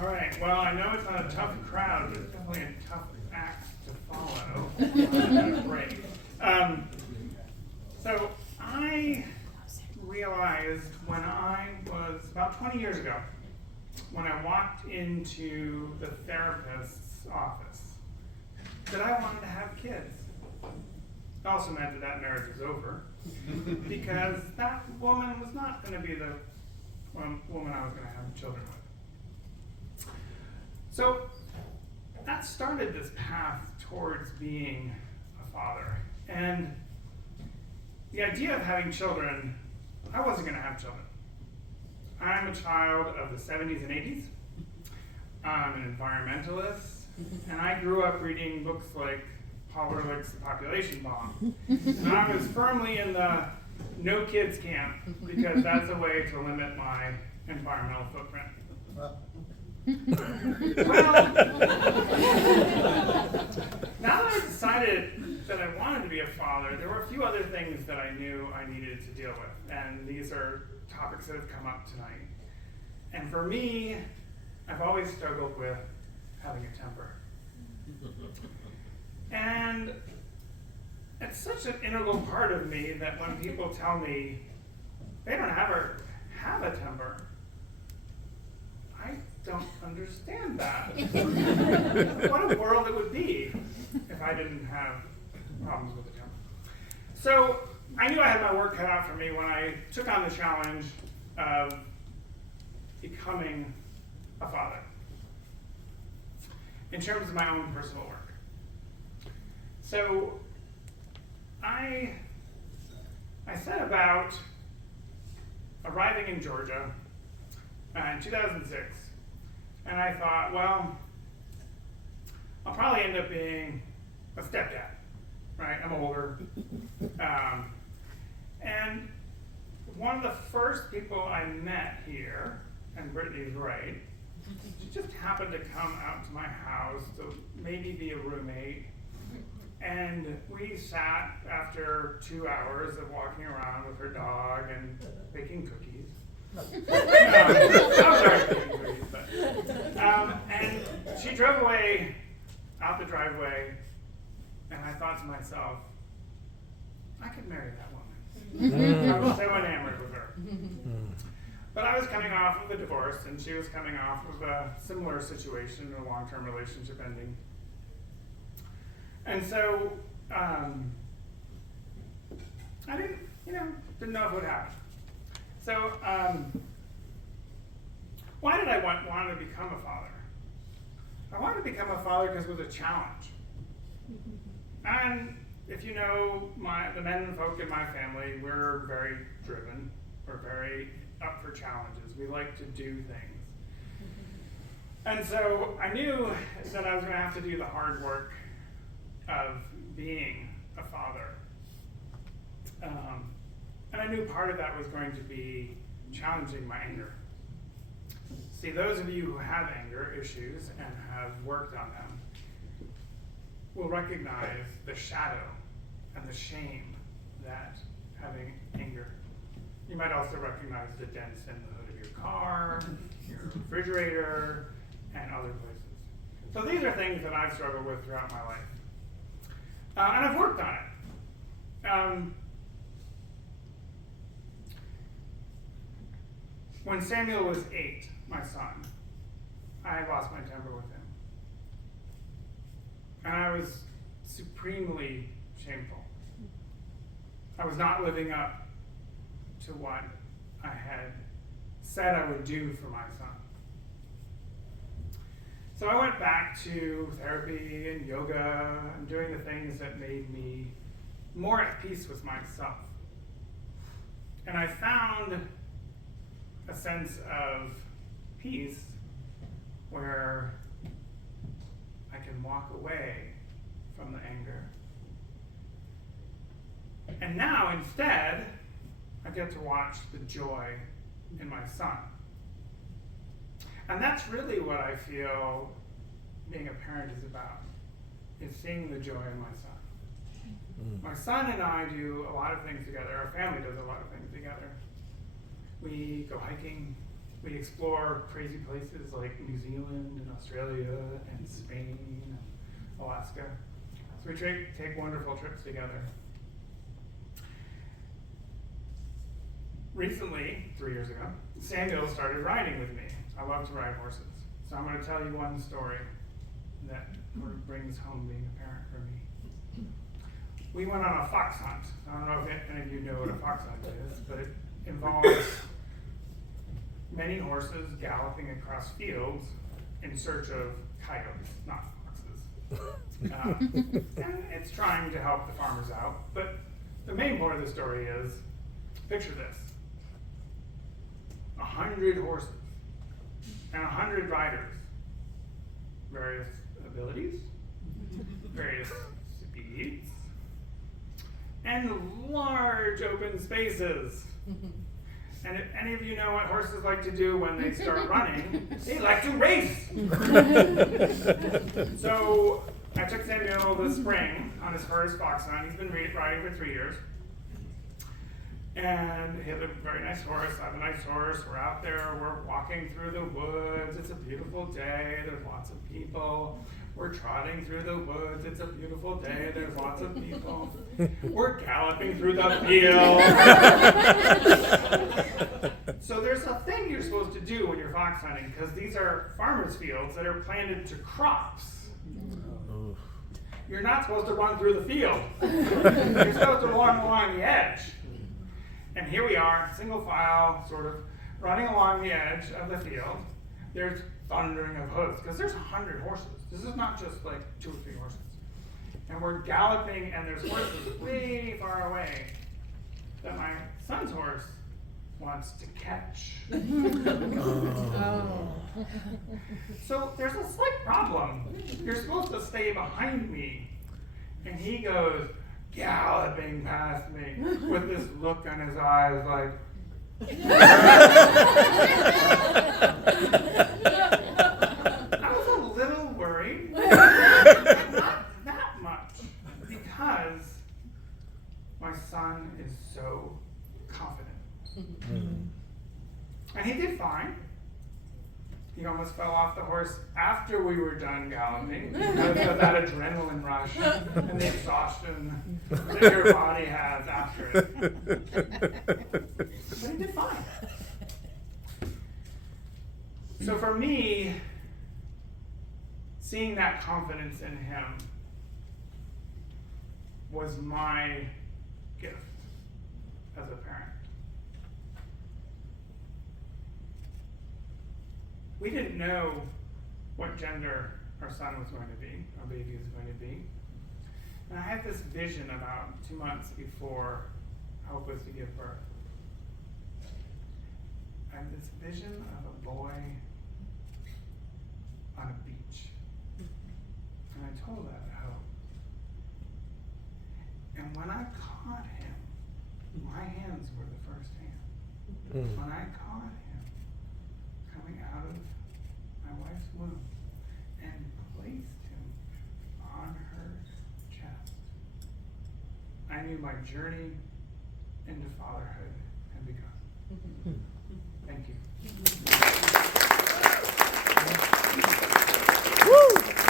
All right, well, I know it's not a tough crowd, but it's definitely a tough act to follow. Great. So I realized when I was about 20 years ago, when I walked into the therapist's office, that I wanted to have kids. It also meant that marriage was over, because that woman was not going to be the woman I was going to have children with. So that started this path towards being a father. And the idea of having children, I wasn't going to have children. I'm a child of the 70s and 80s. I'm an environmentalist, and I grew up reading books like Paul Ehrlich's The Population Bomb. And I was firmly in the no kids camp, because that's a way to limit my environmental footprint. Well, now that I decided that I wanted to be a father, there were a few other things that I knew I needed to deal with. And these are topics that have come up tonight. And for me, I've always struggled with having a temper. And it's such an integral part of me that when people tell me they don't ever have a temper, I don't understand that. What a world it would be if I didn't have problems with a temper. So I knew I had my work cut out for me when I took on the challenge of becoming a father in terms of my own personal work. So I set about arriving in Georgia in 2006, and I thought, well, I'll probably end up being a stepdad, right? I'm older. And one of the first people I met here, and Brittany's right, she just happened to come out to my house to maybe be a roommate. And we sat after 2 hours of walking around with her dog and baking cookies. I'm sorry, baking cookies, but. And she drove away out the driveway, and I thought to myself, I could marry that woman. I was so enamored with her. But I was coming off of a divorce, and she was coming off of a similar situation, a long-term relationship ending. And so, I didn't know if it would happen. So, why did I want to become a father? I wanted to become a father because it was a challenge. And if you know the men folk in my family, we're very driven. We're very up for challenges. We like to do things. And so I knew that I was going to have to do the hard work of being a father. And I knew part of that was going to be challenging my anger. See, those of you who have anger issues and have worked on them will recognize the shadow and the shame that having anger. You might also recognize the dents in the hood of your car, your refrigerator, and other places. So these are things that I've struggled with throughout my life. And I've worked on it. When Samuel was 8, my son, I lost my temper with him. And I was supremely shameful. I was not living up to what I had said I would do for my son. So I went back to therapy and yoga and doing the things that made me more at peace with myself. And I found a sense of peace where I can walk away from the anger. And now, instead, I get to watch the joy in my son. And that's really what I feel being a parent is about, is seeing the joy in my son. My son and I do a lot of things together. Our family does a lot of things together. We go hiking, We explore crazy places like New Zealand and Australia and Spain and Alaska. So we take wonderful trips together. Recently, 3 years ago, Samuel started riding with me. I love to ride horses. So I'm going to tell you one story that brings home being a parent for me. We went on a fox hunt. I don't know if any of you know what a fox hunt is, but it involves many horses galloping across fields in search of coyotes, not foxes. And it's trying to help the farmers out. But the main point of the story is, picture this. 100 horses and 100 riders, various abilities, various speeds, and large open spaces. And if any of you know what horses like to do when they start running, they like to race. So I took Samuel this spring on his first fox hunt. He's been riding for 3 years. And he had a very nice horse. I have a nice horse. We're out there. We're walking through the woods. It's a beautiful day. There's lots of people. We're trotting through the woods. It's a beautiful day. There's lots of people. We're galloping through the field. So there's a thing you're supposed to do when you're fox hunting, because these are farmers' fields that are planted to crops. You're not supposed to run through the field. You're supposed to run along the edge. And here we are, single file, sort of running along the edge of the field. There's thundering of hooves, because there's 100 horses. This is not just like 2 or 3 horses. And we're galloping, and there's horses way far away that my son's horse wants to catch. So there's a slight problem. You're supposed to stay behind me. And he goes galloping past me with this look on his eyes like, I was a little worried, not that much, because my son is so confident. And he did fine. He almost fell off the horse after we were done galloping because of that adrenaline rush and the exhaustion that your body has after it. But he did fine. So for me, seeing that confidence in him was my gift as a parent. We didn't know what gender our son was going to be, our baby was going to be. And I had this vision about 2 months before Hope was to give birth. I had this vision of a boy on a beach. And I told that to Hope. And when I caught him, my hands were the first hand. When I caught him coming out of my wife's womb and placed him on her chest, I knew my journey into fatherhood had begun. Thank you. Woo!